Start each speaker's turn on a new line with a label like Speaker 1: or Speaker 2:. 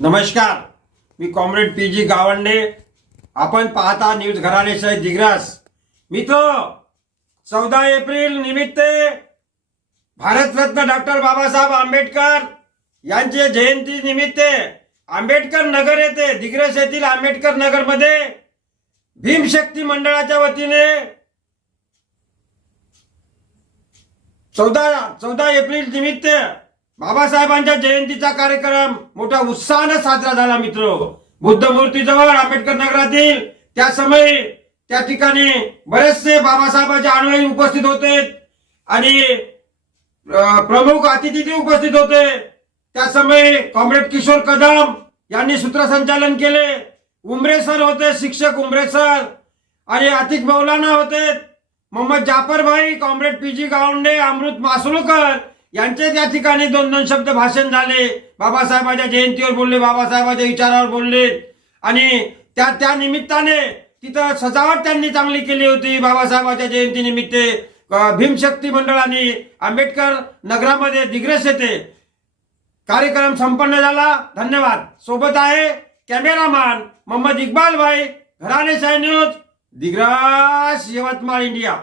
Speaker 1: नमस्कार मी comrade P G Gawande. आपण पाहता न्यूज घराणे दिग्रास. मित्र चौदा एप्रिल निमित्त भारतरत्न डॉक्टर बाबासाहेब आंबेडकर यांचे जयंती निमित्त आंबेडकर नगर येथे दिग्रस येथील आंबेडकर नगरमध्ये भीमशक्ती मंडळाच्या वतीने चौदा चौदा एप्रिल निमित्त बाबासाहेबांच्या जयंतीचा कार्यक्रम मोठ्या उत्साहानं साजरा झाला मित्र. बुद्ध मूर्तीजवळ आंबेडकर नगरातील त्या समयी त्या ठिकाणी बरेचसे बाबासाहेबांचे अनुयायी उपस्थित होते आणि प्रमुख अतिथी उपस्थित होते. त्या समयी कॉम्रेड किशोर कदम यांनी सूत्रसंचालन केले. उमरे सर होते शिक्षक उमरे सर. आणि अतिक मौलाना होते. Mohammad Jafar Bhai comrade P G Gawande Amrit Masulkar यांचे त्या ठिकाणी दोन दोन शब्द भाषण झाले. बाबासाहेबांच्या जयंतीवर बोलले बाबासाहेबांच्या विचारावर बोलले. आणि त्या त्या निमित्ताने तिथं सजावट त्यांनी चांगली केली होती. बाबासाहेबांच्या जयंतीनिमित्त भीमशक्ती मंडळाने आंबेडकर नगरामध्ये दिग्रस येथे कार्यक्रम संपन्न झाला. धन्यवाद. सोबत आहे कॅमेरामॅन मोहम्मद इक्बाल भाई घराने साय न्यूज दिग्रास यवतमाळ इंडिया.